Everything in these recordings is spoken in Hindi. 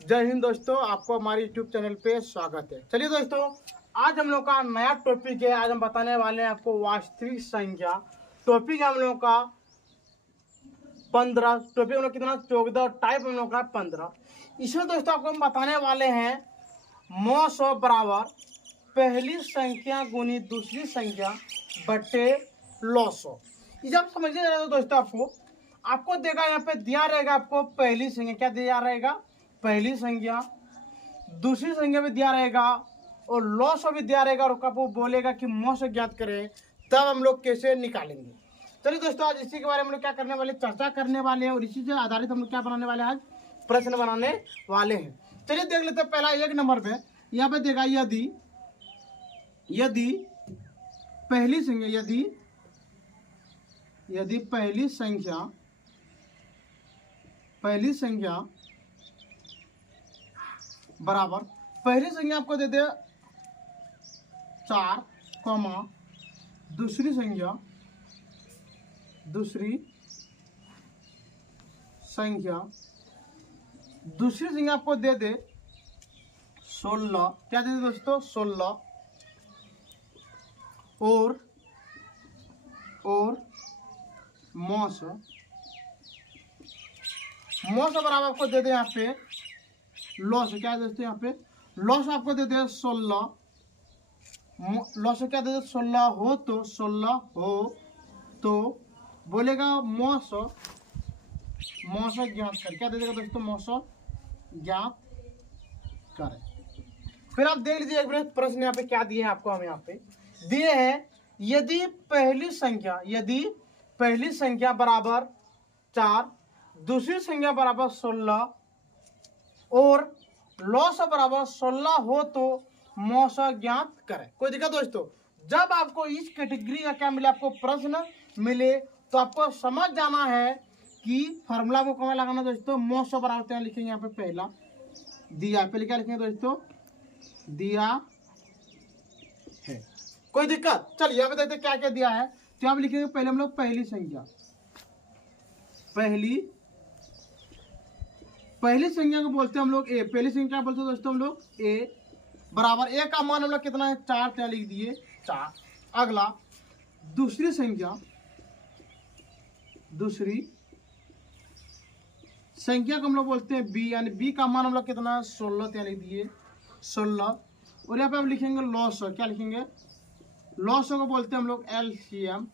जय हिंद दोस्तों, आपको हमारे YouTube चैनल पे स्वागत है। चलिए दोस्तों, आज हम लोग का नया टॉपिक है। आज हम बताने वाले हैं आपको वास्तविक संख्या। टॉपिक है हम लोग का 15। टॉपिक हम लोग कितना 14, टाइप हम लोग का 15। इसमें दोस्तों आपको हम बताने वाले हैं मौ सौ बराबर पहली संख्या गुनी दूसरी संख्या बटे लौ सौ। ये जब समझिए जरा दोस्तों, आपको देगा यहाँ पे दिया रहेगा आपको पहली संख्या। क्या दिया रहेगा? पहली संख्या। दूसरी संख्या भी दिया रहेगा और लौ सौ भी दिया रहेगा। और आपको बोलेगा कि मौ सौ ज्ञात करें, तब हम लोग कैसे निकालेंगे। चलिए दोस्तों, आज इसी के बारे में हम लोग क्या करने वाले, चर्चा करने वाले हैं। और इसी से आधारित हम लोग क्या बनाने वाले हैं, आज प्रश्न बनाने वाले हैं। चलिए देख लेते हैं। पहला 1 नंबर पे यहाँ पे देगा यदि पहली संख्या यदि पहली संख्या बराबर पहली संख्या आपको दे दे 4, दूसरी संख्या आपको दे दे 16। क्या दे दे दोस्तों? 16। और मौ सौ बराबर आपको दे दे यहाँ पे लौ सौ। क्या है दोस्तों? यहाँ पे लौ सौ आपको दे दे 16। लौ सौ क्या दे दे? 16 हो तो बोलेगा मौ सौ ज्ञात कर। क्या दे देगा दोस्तों? मौ सौ ज्ञात कर। फिर आप देख लीजिए एक मिनट, प्रश्न यहाँ पे क्या दिए हैं आपको। हम यहाँ पे दिए हैं यदि पहली संख्या बराबर 4, दूसरी संख्या बराबर 16 और लौ सौ बराबर 16 हो तो मौ सौ ज्ञात करें। कोई दिक्कत दोस्तों? जब आपको इस कैटेगरी का क्या मिले, आपको प्रश्न मिले, तो आपको समझ जाना है कि फॉर्मूला को कहाँ लगाना दोस्तों। मौ सौ बराबर लिखेंगे यहाँ पे पहला दिया, पहले क्या लिखेंगे दोस्तों? दिया है। कोई दिक्कत? चलिए यहाँ पे देखते क्या क्या दिया है। तो यहाँ पे लिखेंगे पहले हम लोग पहली संख्या को बोलते हैं हम लोग ए। पहली संख्या क्या बोलते हैं दोस्तों हम लोग? ए बराबर ए का मान हम लोग कितना है? 4। क्या लिख दिए? 4। अगला दूसरी संख्या को हम लोग बोलते हैं बी, यानी बी का मान हम लोग कितना है? 16। क्या लिख दिए? 16। और यहाँ पे हम लिखेंगे लौ सौ। क्या लिखेंगे? लौ सौ को बोलते हैं हम लोग एलसीएम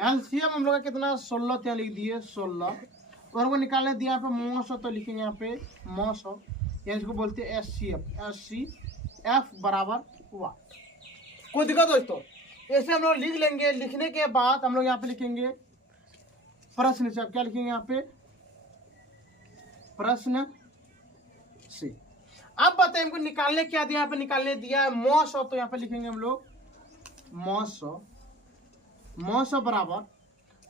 हम लोग का कितना है? 16। क्या लिख दिए? 16। और वो निकालने दिया यहाँ पे मौ सौ, तो लिखेंगे यहाँ पे मौ सौ, या इसको बोलते हैं एफ बराबर 1। कोई दिक्कत दोस्तों? ऐसे हम लोग लिख लेंगे। लिखने के बाद हम लोग यहाँ पे लिखेंगे प्रश्न से। अब क्या लिखेंगे यहाँ पे? प्रश्न से। अब बताइए हमको निकालने क्या दिया? यहाँ पे निकालने दिया है मौ सौ, तो यहाँ पे लिखेंगे हम लोग मौ सौ बराबर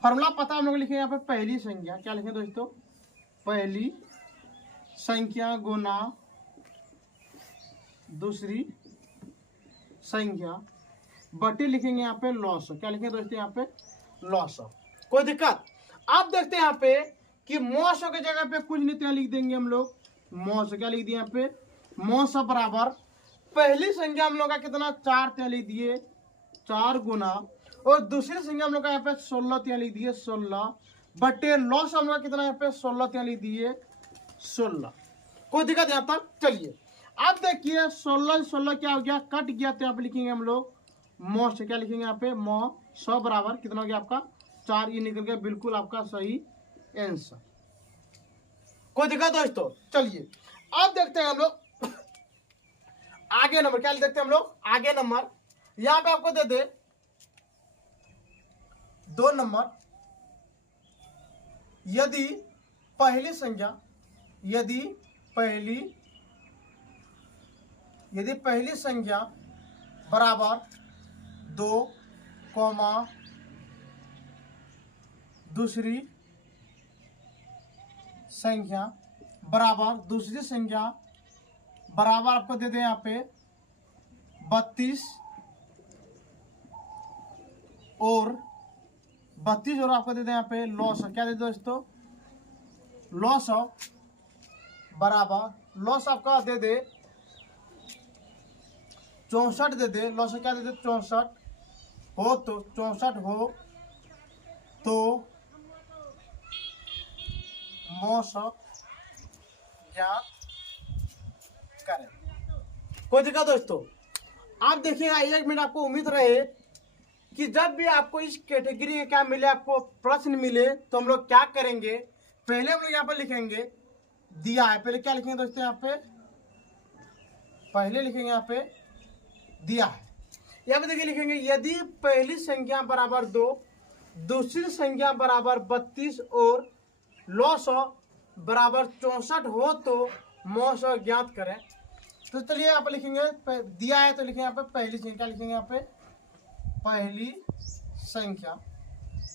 फॉर्मूला पता हम लोग लिखेंगे यहाँ पे पहली संख्या। क्या लिखेंगे दोस्तों? पहली संख्या गुना दूसरी संख्या बटे लिखेंगे यहाँ पे लौ सौ। क्या लिखेंगे दोस्तों? यहाँ पे लौ सौ। कोई दिक्कत? आप देखते हैं यहाँ पे कि मौ सौ की जगह पे कुछ नहीं, तो लिख देंगे हम लोग मौ सौ। क्या लिख दिए यहाँ पे? मौ सौ बराबर पहली संख्या हम लोग का कितना? 4। त्या लिख दिए 4 गुना, और दूसरी संख्या हम लोग का यहाँ पे 16। त्या लिख दिए 16 बटे लौ सौ हम लोग कितना यहाँ पे? 16। त्या लिख दिए 16। कोई दिक्कत यहाँ तक? चलिए अब देखिए 16 क्या हो गया? कट गया, तो यहाँ पे लिखेंगे हम लोग मौ सौ। क्या लिखेंगे यहाँ पे? मौ सौ बराबर कितना हो गया आपका? 4। ये निकल गया बिल्कुल आपका सही आंसर। कोई दिक्कत दोस्तों? चलिए अब देखते हैं हम लोग आगे नंबर। क्या देखते हैं हम लोग? आगे नंबर यहाँ पे आपको दे दे 2 नंबर। यदि पहली संख्या बराबर 2, दूसरी संख्या बराबर आपको दे दे यहाँ पे 32 और आपको दे दे यहाँ पे लौ सौ। क्या दे दो दोस्तों? लौ सौ बराबर लॉस आपका दे दे 64 दे दे, लॉस क्या दे दे 64 हो तो 64 हो तो मौसम ज्ञात करें। कोई दिक्कत दोस्तों? आप देखिएगा, एक मिनट आपको उम्मीद रहे कि जब भी आपको इस कैटेगरी के क्या मिले, आपको प्रश्न मिले, तो हम लोग क्या करेंगे, पहले हम लोग यहाँ पर लिखेंगे दिया है। पहले क्या लिखेंगे दोस्तों? यहाँ पे पहले लिखेंगे यहाँ पे दिया है। यहाँ पे देखिए लिखेंगे यदि पहली संख्या बराबर 2, दूसरी संख्या बराबर 32 और लॉस बराबर 64 हो तो मौसम ज्ञात करें। तो चलिए यहाँ पे लिखेंगे दिया है तो लिखेंगे यहाँ पे पहली संख्या, लिखेंगे यहाँ पे पहली संख्या।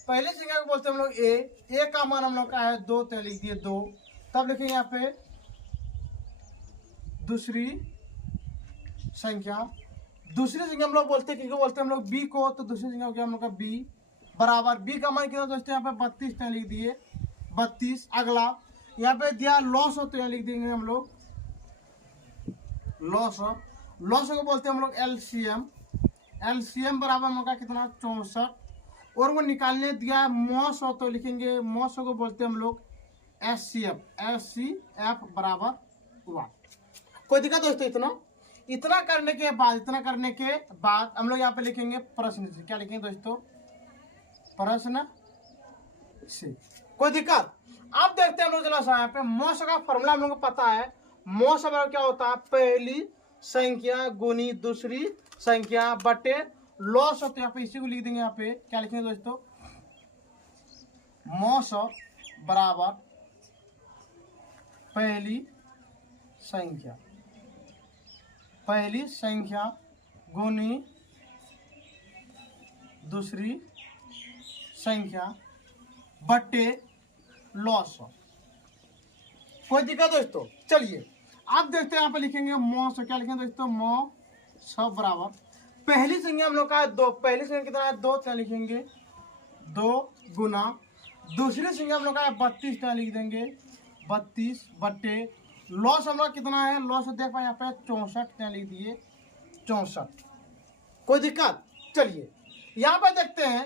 पहली संख्या को बोलते हैं हम लोग ए का मान हम लोग का है 2, तो लिख दिए 2। तब लिखेंगे यहाँ पे दूसरी संख्या। दूसरी संख्या हम लोग बोलते हैं, किसको बोलते हैं हम लोग? बी को। तो दूसरी संख्या हो गया हम लोग का बी बराबर, बी का मान कितना दोस्तों? यहाँ पे 32, तो लिख दिए 32। अगला यहाँ पे दिया लॉस हो, तो यहाँ लिख देंगे हम लोग लॉस। लॉस को बोलते हैं हम लोग एलसीएम। एलसीएम बराबर हम लोग का कितना? 64। और वो निकालने दिया मॉस हो, तो लिखेंगे मॉस को बोलते हैं हम लोग एचसीएफ। एचसीएफ बराबर 1। कोई दिक्कत दोस्तों? इतना करने के बाद हम लोग यहाँ पे लिखेंगे प्रश्न से। क्या लिखेंगे दोस्तों? प्रश्न से। कोई दिक्कत? अब देखते हैं हम लोग जरा सा यहाँ पे मॉस का फॉर्मूला हम लोग को पता है। मॉस बराबर क्या होता है? पहली संख्या गुनी दूसरी संख्या बटे लॉस होते हैं। यहाँ पे इसी को लिख देंगे। यहाँ पे क्या लिखेंगे दोस्तों? मॉस बराबर पहली संख्या गुनी दूसरी संख्या बटे लॉस। कोई दिक्कत दोस्तों? चलिए आप देखते हैं यहाँ पे लिखेंगे मॉस। क्या लिखेंगे दोस्तों? मॉस बराबर पहली संख्या हम लोग का है 2। पहली संख्या कितना है? 2, तो लिखेंगे 2 गुना दूसरी संख्या हम लोग का है 32, तो लिख देंगे 32 बटे लॉस हम लोग कितना है? लॉस देख पाए यहाँ पे 64, तो लिख दिए 64। कोई दिक्कत? चलिए यहाँ पे देखते हैं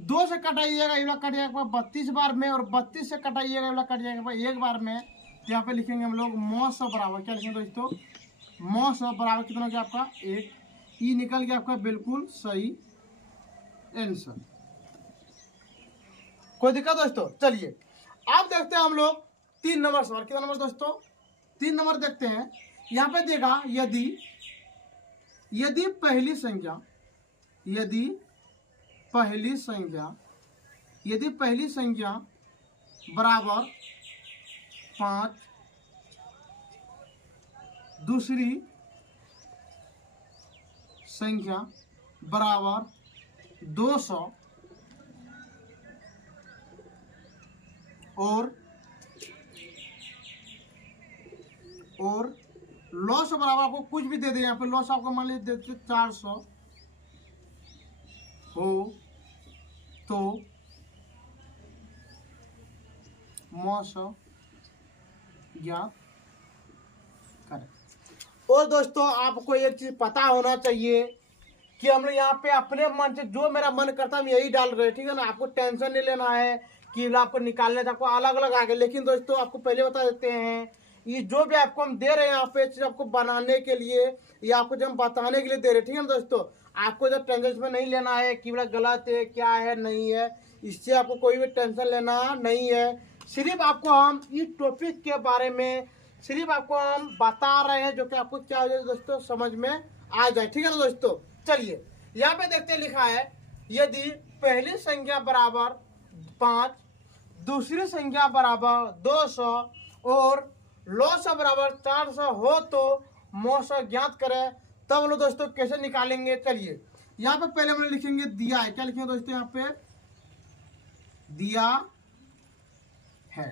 2 से कटाइएगा, ये वाला कट जाएगा 32 बार में, और 32 से कटाइएगा, ये वाला कट जाएगा एक बार में। तो यहाँ पे लिखेंगे हम लोग मॉस बराबर क्या लिखेंगे दोस्तों? मॉस बराबर कितना हो गया आपका? 1। ई निकल गया आपका बिल्कुल सही आंसर। कोई दिक्कत दोस्तों? चलिए आप देखते हैं हम लोग 3 नंबर सवाल। कितना नंबर दोस्तों? 3 नंबर देखते हैं। यहाँ पे देगा यदि पहली संख्या बराबर 5, दूसरी संख्या बराबर 200 और लॉस बराबर आपको कुछ भी दे दे। यहाँ पे लॉस आपको मान लीजिए देते 400 हो तो मौसम ज्ञात करें। और दोस्तों आपको एक चीज पता होना चाहिए कि हम लोग यहाँ पे अपने मन से जो मेरा मन करता है हम यही डाल रहे हैं, ठीक है ना। आपको टेंशन नहीं लेना है कि आपको निकालने से आपको अलग अलग आ गए। लेकिन दोस्तों आपको पहले बता देते हैं, ये जो भी आपको हम दे रहे हैं यहाँ पे चीज आपको बनाने के लिए या आपको जब हम बताने के लिए दे रहे हैं, ठीक है ना दोस्तों। आपको जब टेंशन में नहीं लेना है कि बोला गलत है क्या है नहीं है, इससे आपको कोई भी टेंशन लेना नहीं है। सिर्फ आपको हम इस टॉपिक के बारे में सिर्फ आपको हम बता रहे हैं जो कि आपको क्या हो जाए दोस्तों समझ में आ जाए, ठीक है ना दोस्तों। चलिए यहाँ पे देखते लिखा है यदि पहली संख्या बराबर 5, दूसरी संख्या बराबर 200 और लॉस बराबर 400 हो तो मौसम ज्ञात करें। तब हम लोग दोस्तों कैसे निकालेंगे? चलिए यहाँ पे पहले हम लोग लिखेंगे दिया है। क्या लिखेंगे दोस्तों? यहाँ पे दिया है।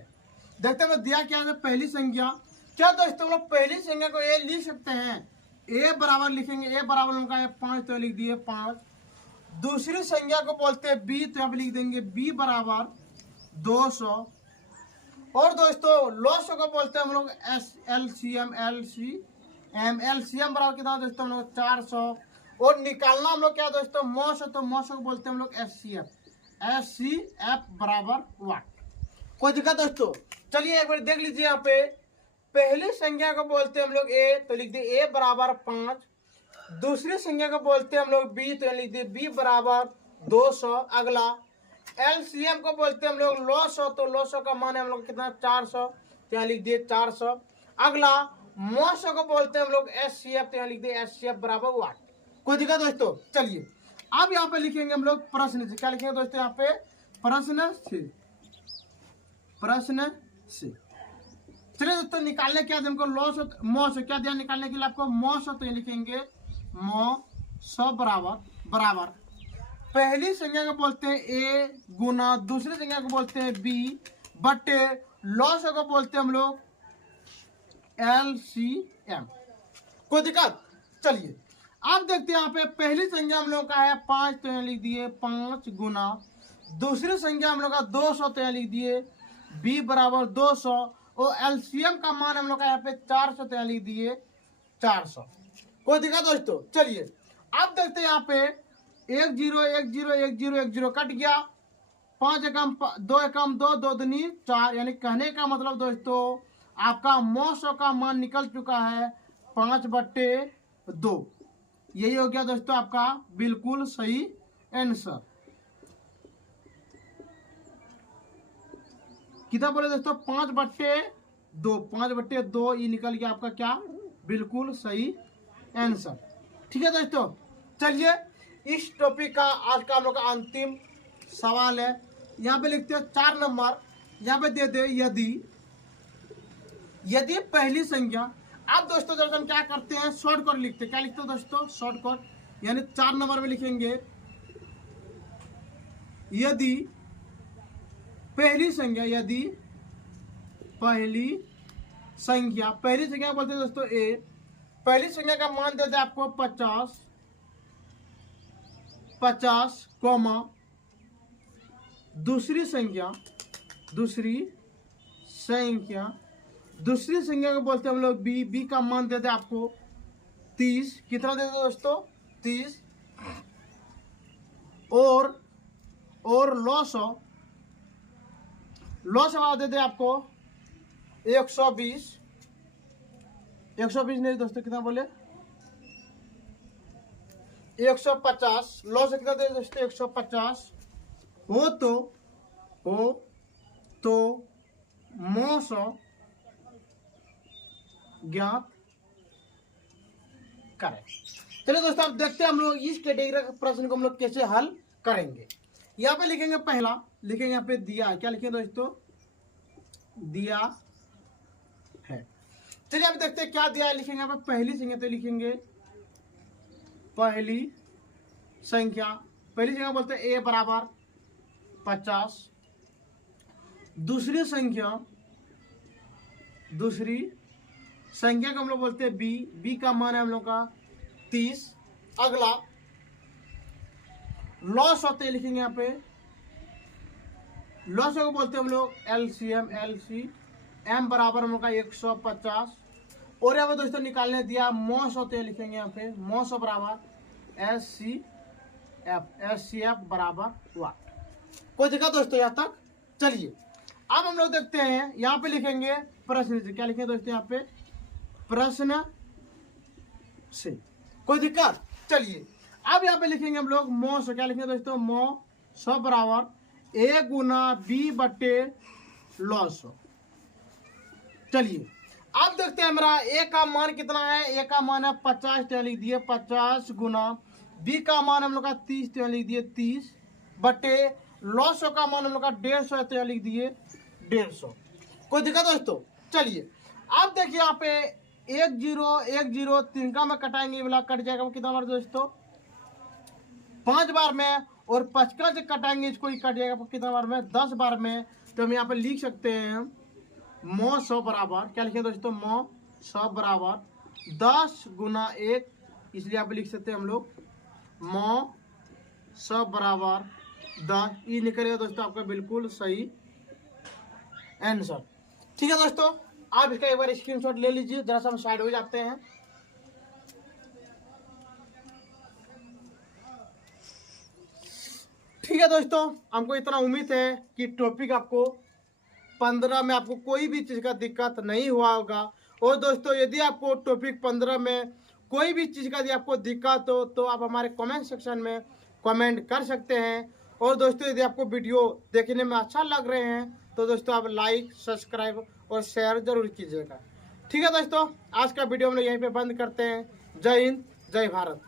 देखते हैं दिया क्या है? पहली संख्या। क्या दोस्तों हम लोग पहली संख्या को ए लिख सकते हैं? ए बराबर लिखेंगे, ए बराबर उनका है 5, तो लिख दिए 5। दूसरी संख्या को बोलते हैं बी, तो यहाँ पे लिख देंगे बी बराबर 200 और दोस्तों लॉसो को बोलते हैं हम लोग एलसीएम एलसीएम बराबर कितना दोस्तों हम लोग 400। और निकालना हम लोग क्या दोस्तों मॉस, तो मॉस को बोलते हैं हम लोग एचसीएफ बराबर वाट। कोई दिक्कत दोस्तों? चलिए एक बार देख लीजिए यहाँ पे पहली संख्या को बोलते हैं हम लोग ए, तो लिख दिए ए बराबर 5। दूसरी संख्या को बोलते हैं हम लोग बी, तो लिख दिए बी बराबर 200। अगला एलसीएम को बोलते हैं हम लोग लॉसो, तो लॉसो का मान है हम लोग कितना 400, तो यहाँ लिख दिए 400। अगला मॉसो को बोलते हैं हम लोग एचसीएफ, तो यहाँ लिख दिए एचसीएफ बराबर वाट। कोई दिक्कत दोस्तों? चलिए अब यहाँ पे लिखेंगे हम लोग प्रश्न से। क्या लिखेंगे दोस्तों यहाँ पे प्रश्न से। चलिए दोस्तों निकालने क्या हमको लॉस मॉस क्या दिया निकालने के लिए आपको मॉस, तो ये लिखेंगे मॉ बराबर पहली संख्या को बोलते हैं ए गुना दूसरी संख्या को बोलते हैं बी बटे लॉस को बोलते हैं हम लोग एलसीएम। कोई दिक्कत? चलिए आप देखते हैं यहाँ पे पहली संख्या हम लोग का है 5, तो यहाँ लिख दिए 5 गुना दूसरी संख्या हम लोग का 200, तो यहाँ लिख दिए बी बराबर 200। और एलसीएम का मान हम लोग का यहाँ पे 400, तो यहाँ लिख दिए 400। कोई दिक्कत दोस्तों? चलिए आप देखते हैं यहाँ पे 1 0 1 0 1 0 1 0 कट गया, 5 एकम 2 एकम 2 2 दूनी 4, यानी कहने का मतलब दोस्तों आपका मॉसो का मान निकल चुका है 5/2। यही हो गया दोस्तों आपका बिल्कुल सही आंसर। कितना बोले दोस्तों 5/2, 5/2 ये निकल गया आपका क्या बिल्कुल सही आंसर। ठीक है दोस्तों, चलिए इस टॉपिक का आज का हम लोग का अंतिम सवाल है। यहाँ पे लिखते हैं 4 नंबर, यहाँ पे दे दे यदि पहली संख्या। आप दोस्तों जब हम क्या करते हैं शॉर्टकट लिखते हैं। क्या लिखते हैं दोस्तों शॉर्टकट, यानी 4 नंबर में लिखेंगे यदि पहली संख्या बोलते हैं दोस्तों ए, पहली संख्या का मान देते हैं आपको 50 कॉमा दूसरी संख्या को बोलते हैं हम लोग बी का मान देते हैं आपको 30। कितना देते हैं दोस्तों 30। और लॉस देते हैं आपको 120 नहीं दोस्तों कितना बोले 150। लॉस कितना देते दोस्तों 150। हो तो मौसो ज्ञात करें। चलिए दोस्तों आप देखते हैं हम लोग इस कैटेगरी के प्रश्न को हम लोग कैसे हल करेंगे। यहाँ पे लिखेंगे पहला, लिखेंगे यहाँ पे दिया। क्या लिखेंगे दोस्तों दिया है। चलिए आप देखते हैं क्या दिया है। लिखेंगे यहाँ पे पहली संख्या, तो लिखेंगे पहली संख्या बोलते हैं ए बराबर 50। दूसरी संख्या को हम लोग बोलते हैं बी का मान है हम लोग का 30। अगला लॉस होते हैं, लिखेंगे यहाँ पे लॉस को बोलते हैं हम लोग एम बराबर हम लोग का 150। और यहाँ पे दोस्तों निकालने दिया मॉस होते हैं, लिखेंगे यहाँ पे मॉस बराबर एचसीएफ बराबर वाट। कोई दिक्कत दोस्तों यहाँ तक? चलिए अब हम लोग देखते हैं यहाँ पे लिखेंगे प्रश्न से। क्या लिखेंगे दोस्तों यहाँ पे प्रश्न से। कोई दिक्कत? चलिए अब यहाँ पे लिखेंगे हम लोग मॉस। क्या लिखेंगे दोस्तों मॉस बराबर ए गुना बी बटे लॉस। चलिए अब देखते हैं मेरा ए का मान कितना है। ए का मान है 50, तो लिख दिए 50 गुना बी का मान हम लोग का 30, तो लिख दिए 30 बटे लॉस का मान हम लोग का 150 है, तो लिख दिए 150। कोई दिक्कत दोस्तों? चलिए अब देखिए यहाँ पे 1 0 1 0 3 का में कटाएंगे, ये वाला कट जाएगा। कितना बार दोस्तों 5 बार में। और 5 का से कटाएंगे इसको, ही कट जाएगा कितना बार में 10 बार में। तो हम यहाँ पे लिख सकते हैं मॉ 100 बराबर। क्या लिखे दोस्तों मॉ 100 बराबर 10 गुना 1, इसलिए यहाँ पे लिख सकते हैं हम लोग मॉ 100 बराबर 10। ये निकलेगा दोस्तों आपका बिल्कुल सही आंसर। ठीक है दोस्तों, आप इसका एक बार स्क्रीनशॉट ले लीजिए। जरा सा हम साइड हो जाते हैं। ठीक है दोस्तों, हमको इतना उम्मीद है कि टॉपिक आपको 15 में आपको कोई भी चीज़ का दिक्कत नहीं हुआ होगा। और दोस्तों, यदि आपको टॉपिक 15 में कोई भी चीज़ का यदि आपको दिक्कत हो तो आप हमारे कमेंट सेक्शन में कमेंट कर सकते हैं। और दोस्तों, यदि आपको वीडियो देखने में अच्छा लग रहे हैं तो दोस्तों आप लाइक, सब्सक्राइब और शेयर जरूर कीजिएगा। ठीक है दोस्तों, आज का वीडियो हम लोग यहीं पे बंद करते हैं। जय हिंद, जय भारत।